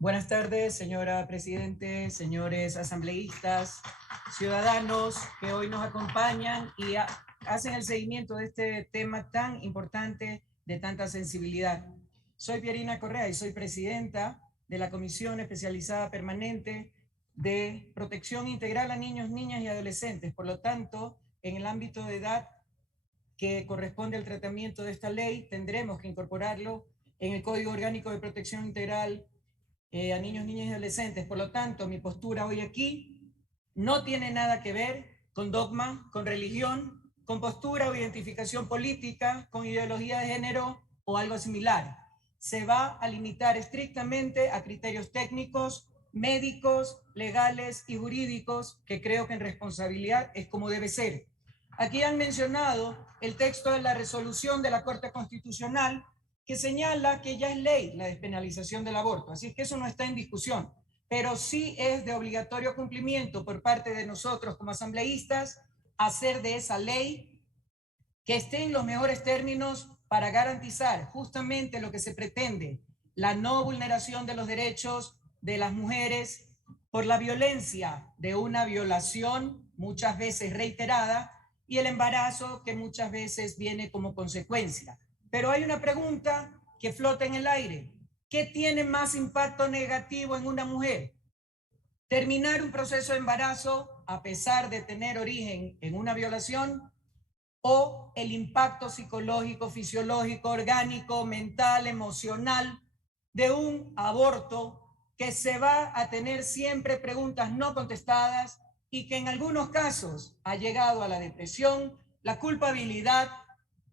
Buenas tardes, señora Presidente, señores asambleístas, ciudadanos que hoy nos acompañan y hacen el seguimiento de este tema tan importante de tanta sensibilidad. Soy Pierina Correa y soy presidenta de la Comisión Especializada Permanente de Protección Integral a Niños, Niñas y Adolescentes. Por lo tanto, en el ámbito de edad que corresponde al tratamiento de esta ley, tendremos que incorporarlo en el Código Orgánico de Protección Integral a niños, niñas y adolescentes. Por lo tanto, mi postura hoy aquí no tiene nada que ver con dogma, con religión, con postura o identificación política, con ideología de género o algo similar. Se va a limitar estrictamente a criterios técnicos, médicos, legales y jurídicos, que creo que en responsabilidad es como debe ser. Aquí han mencionado el texto de la resolución de la Corte Constitucional que señala que ya es ley la despenalización del aborto, así que eso no está en discusión, pero sí es de obligatorio cumplimiento por parte de nosotros como asambleístas hacer de esa ley que esté en los mejores términos para garantizar justamente lo que se pretende, la no vulneración de los derechos de las mujeres por la violencia de una violación muchas veces reiterada y el embarazo que muchas veces viene como consecuencia. Pero hay una pregunta que flota en el aire. ¿Qué tiene más impacto negativo en una mujer? ¿Terminar un proceso de embarazo a pesar de tener origen en una violación? ¿O el impacto psicológico, fisiológico, orgánico, mental, emocional de un aborto que se va a tener siempre preguntas no contestadas y que en algunos casos ha llegado a la depresión, la culpabilidad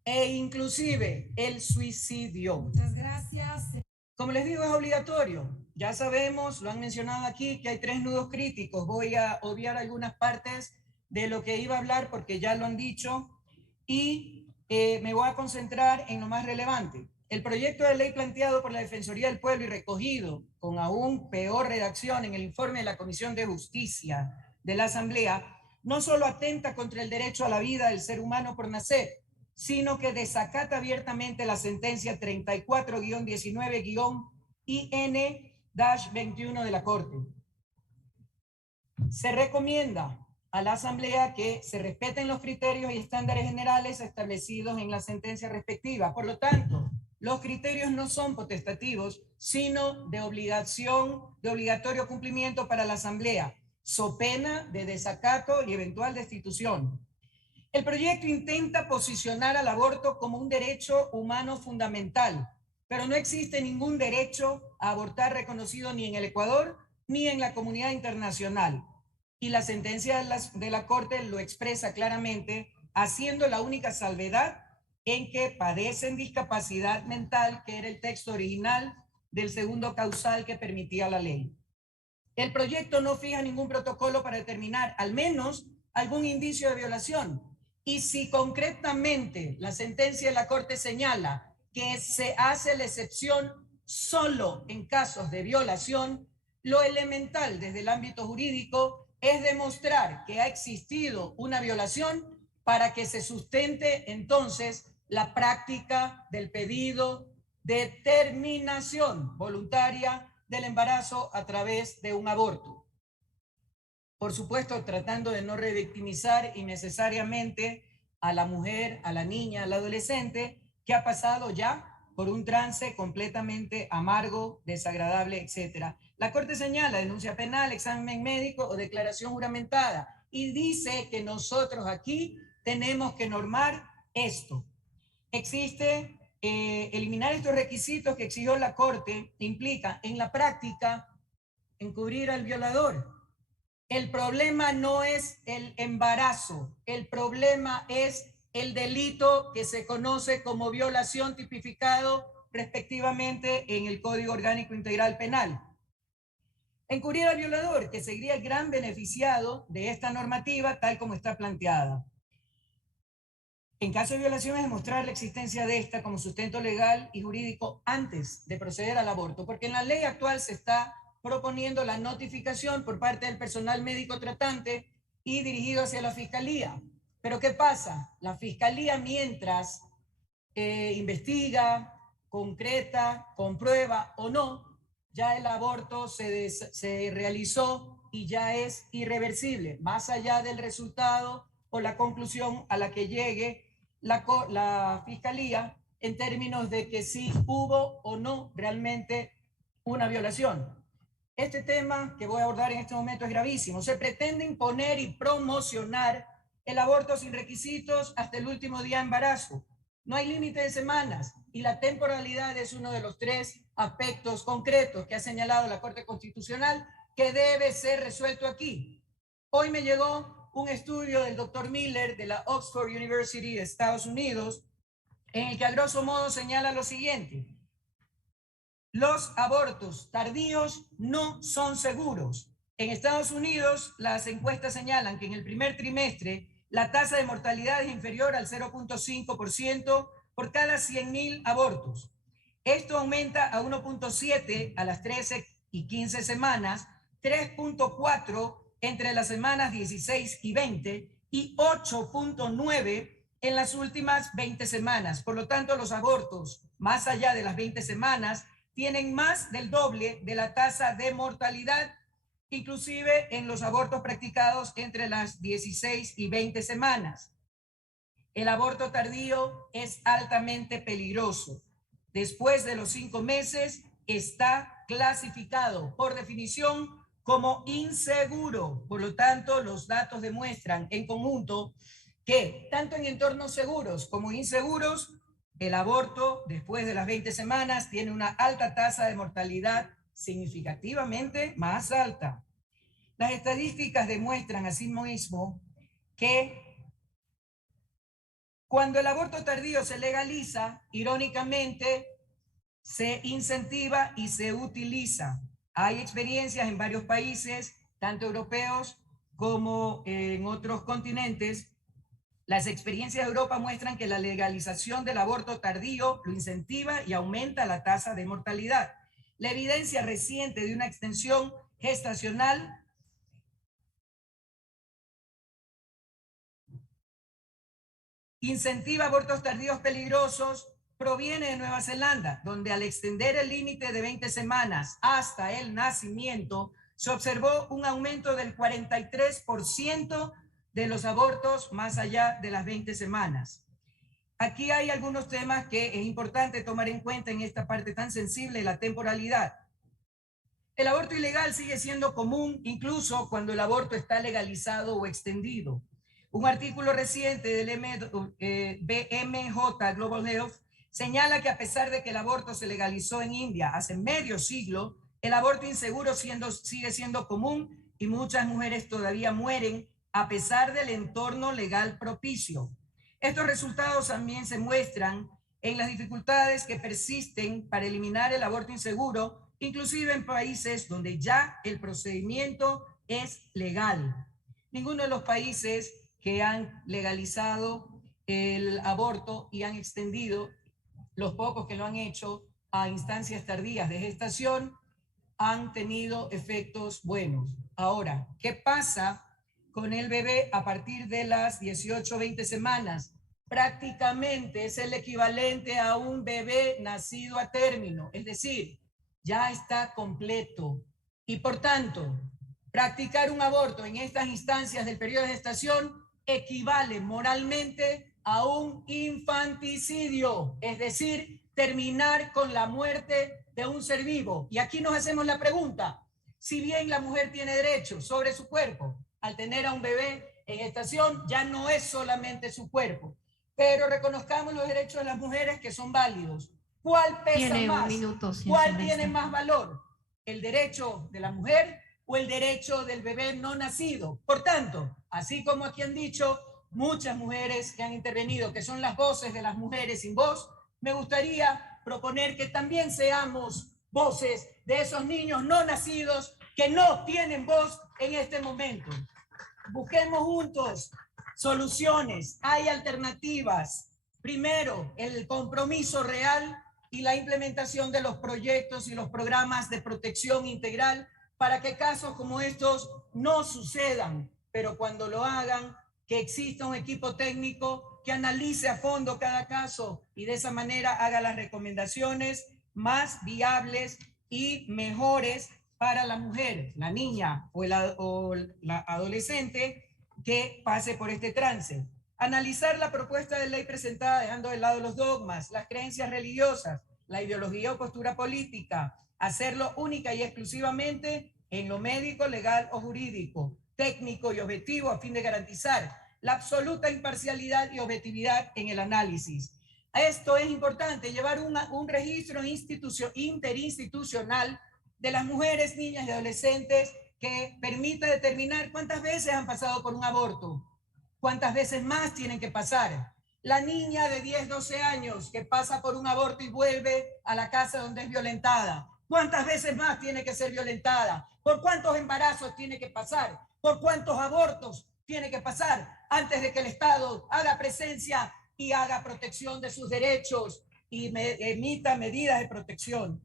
e inclusive el suicidio? Muchas gracias. Como les digo, es obligatorio. Ya sabemos, lo han mencionado aquí, que hay 3 nudos críticos. Voy a obviar algunas partes de lo que iba a hablar porque ya lo han dicho y me voy a concentrar en lo más relevante. El proyecto de ley planteado por la Defensoría del Pueblo y recogido con aún peor redacción en el informe de la Comisión de Justicia de la Asamblea no solo atenta contra el derecho a la vida del ser humano por nacer, sino que desacata abiertamente la sentencia 34-19-IN-21 de la Corte. Se recomienda a la Asamblea que se respeten los criterios y estándares generales establecidos en la sentencia respectiva. Por lo tanto, los criterios no son potestativos, sino de obligatorio cumplimiento para la Asamblea, so pena de desacato y eventual destitución. El proyecto intenta posicionar al aborto como un derecho humano fundamental, pero no existe ningún derecho a abortar reconocido ni en el Ecuador ni en la comunidad internacional. Y la sentencia de la Corte lo expresa claramente, haciendo la única salvedad en que padecen discapacidad mental, que era el texto original del segundo causal que permitía la ley. El proyecto no fija ningún protocolo para determinar al menos algún indicio de violación. Y si concretamente la sentencia de la Corte señala que se hace la excepción solo en casos de violación, lo elemental desde el ámbito jurídico es demostrar que ha existido una violación para que se sustente entonces la práctica del pedido de terminación voluntaria del embarazo a través de un aborto. Por supuesto, tratando de no revictimizar innecesariamente a la mujer, a la niña, al adolescente, que ha pasado ya por un trance completamente amargo, desagradable, etc. La Corte señala denuncia penal, examen médico o declaración juramentada y dice que nosotros aquí tenemos que normar esto. Existe eliminar estos requisitos que exigió la Corte implica en la práctica encubrir al violador. El problema no es el embarazo, el problema es el delito que se conoce como violación tipificado respectivamente en el Código Orgánico Integral Penal. Encubrir al violador, que sería el gran beneficiado de esta normativa tal como está planteada. En caso de violación es demostrar la existencia de esta como sustento legal y jurídico antes de proceder al aborto, porque en la ley actual se está proponiendo la notificación por parte del personal médico tratante y dirigido hacia la fiscalía. Pero ¿qué pasa? La fiscalía, mientras investiga, concreta, comprueba o no, ya el aborto se realizó y ya es irreversible, más allá del resultado o la conclusión a la que llegue la Fiscalía en términos de que si hubo o no realmente una violación. Este tema que voy a abordar en este momento es gravísimo. Se pretende imponer y promocionar el aborto sin requisitos hasta el último día de embarazo. No hay límite de semanas y la temporalidad es uno de los 3 aspectos concretos que ha señalado la Corte Constitucional que debe ser resuelto aquí. Hoy me llegó un estudio del doctor Miller de la Oxford University de Estados Unidos en el que a grosso modo señala lo siguiente: los abortos tardíos no son seguros. En Estados Unidos, las encuestas señalan que en el primer trimestre la tasa de mortalidad es inferior al 0.5% por cada 100.000 abortos. Esto aumenta a 1.7 a las 13 y 15 semanas, 3.4 entre las semanas 16 y 20 y 8.9 en las últimas 20 semanas. Por lo tanto, los abortos más allá de las 20 semanas tienen más del doble de la tasa de mortalidad, inclusive en los abortos practicados entre las 16 y 20 semanas. El aborto tardío es altamente peligroso. Después de los 5 meses está clasificado por definición como inseguro. Por lo tanto, los datos demuestran en conjunto que tanto en entornos seguros como inseguros, el aborto después de las 20 semanas tiene una alta tasa de mortalidad significativamente más alta. Las estadísticas demuestran asimismo que cuando el aborto tardío se legaliza, irónicamente, se incentiva y se utiliza. Hay experiencias en varios países, tanto europeos como en otros continentes. Las experiencias de Europa muestran que la legalización del aborto tardío lo incentiva y aumenta la tasa de mortalidad. La evidencia reciente de una extensión gestacional incentiva abortos tardíos peligrosos proviene de Nueva Zelanda, donde al extender el límite de 20 semanas hasta el nacimiento, se observó un aumento del 43% de los abortos más allá de las 20 semanas. Aquí hay algunos temas que es importante tomar en cuenta en esta parte tan sensible de la temporalidad. El aborto ilegal sigue siendo común incluso cuando el aborto está legalizado o extendido. Un artículo reciente del BMJ Global Health señala que a pesar de que el aborto se legalizó en India hace medio siglo, el aborto inseguro sigue siendo común y muchas mujeres todavía mueren a pesar del entorno legal propicio. Estos resultados también se muestran en las dificultades que persisten para eliminar el aborto inseguro, inclusive en países donde ya el procedimiento es legal. Ninguno de los países que han legalizado el aborto y han extendido, los pocos que lo han hecho a instancias tardías de gestación, han tenido efectos buenos. Ahora, ¿qué pasa con el bebé a partir de las 18 o 20 semanas? Prácticamente es el equivalente a un bebé nacido a término, es decir, ya está completo. Y por tanto, practicar un aborto en estas instancias del periodo de gestación equivale moralmente a un infanticidio, es decir, terminar con la muerte de un ser vivo. Y aquí nos hacemos la pregunta: si bien la mujer tiene derecho sobre su cuerpo, al tener a un bebé en gestación ya no es solamente su cuerpo, pero reconozcamos los derechos de las mujeres que son válidos. ¿Cuál pesa Tiene más? Un minuto, ¿Cuál tiene más valor? ¿El derecho de la mujer o el derecho del bebé no nacido? Por tanto, así como aquí han dicho muchas mujeres que han intervenido, que son las voces de las mujeres sin voz, me gustaría proponer que también seamos voces de esos niños no nacidos que no tienen voz en este momento. Busquemos juntos soluciones, hay alternativas. Primero, el compromiso real y la implementación de los proyectos y los programas de protección integral para que casos como estos no sucedan, pero cuando lo hagan, que exista un equipo técnico que analice a fondo cada caso y de esa manera haga las recomendaciones más viables y mejores para la mujer, la niña o la adolescente que pase por este trance. Analizar la propuesta de ley presentada dejando de lado los dogmas, las creencias religiosas, la ideología o postura política, hacerlo única y exclusivamente en lo médico, legal o jurídico, técnico y objetivo a fin de garantizar la absoluta imparcialidad y objetividad en el análisis. Esto es importante, llevar un registro interinstitucional de las mujeres, niñas y adolescentes que permita determinar cuántas veces han pasado por un aborto, cuántas veces más tienen que pasar. La niña de 10, 12 años que pasa por un aborto y vuelve a la casa donde es violentada, ¿cuántas veces más tiene que ser violentada? ¿Por cuántos embarazos tiene que pasar? ¿Por cuántos abortos tiene que pasar antes de que el Estado haga presencia y haga protección de sus derechos y emita medidas de protección?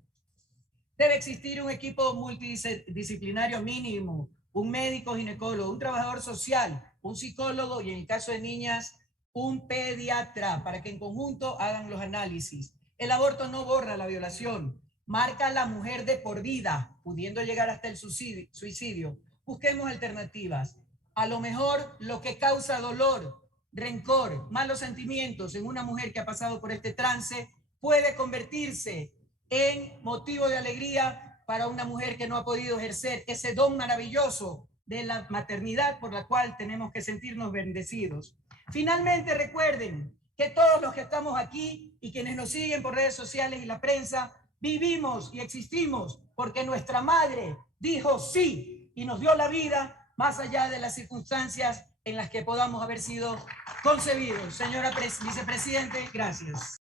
Debe existir un equipo multidisciplinario mínimo, un médico ginecólogo, un trabajador social, un psicólogo y en el caso de niñas, un pediatra, para que en conjunto hagan los análisis. El aborto no borra la violación, marca a la mujer de por vida, pudiendo llegar hasta el suicidio. Busquemos alternativas. A lo mejor lo que causa dolor, rencor, malos sentimientos en una mujer que ha pasado por este trance puede convertirse en motivo de alegría para una mujer que no ha podido ejercer ese don maravilloso de la maternidad por la cual tenemos que sentirnos bendecidos. Finalmente, recuerden que todos los que estamos aquí y quienes nos siguen por redes sociales y la prensa, vivimos y existimos porque nuestra madre dijo sí y nos dio la vida más allá de las circunstancias en las que podamos haber sido concebidos. Señora vicepresidente, gracias.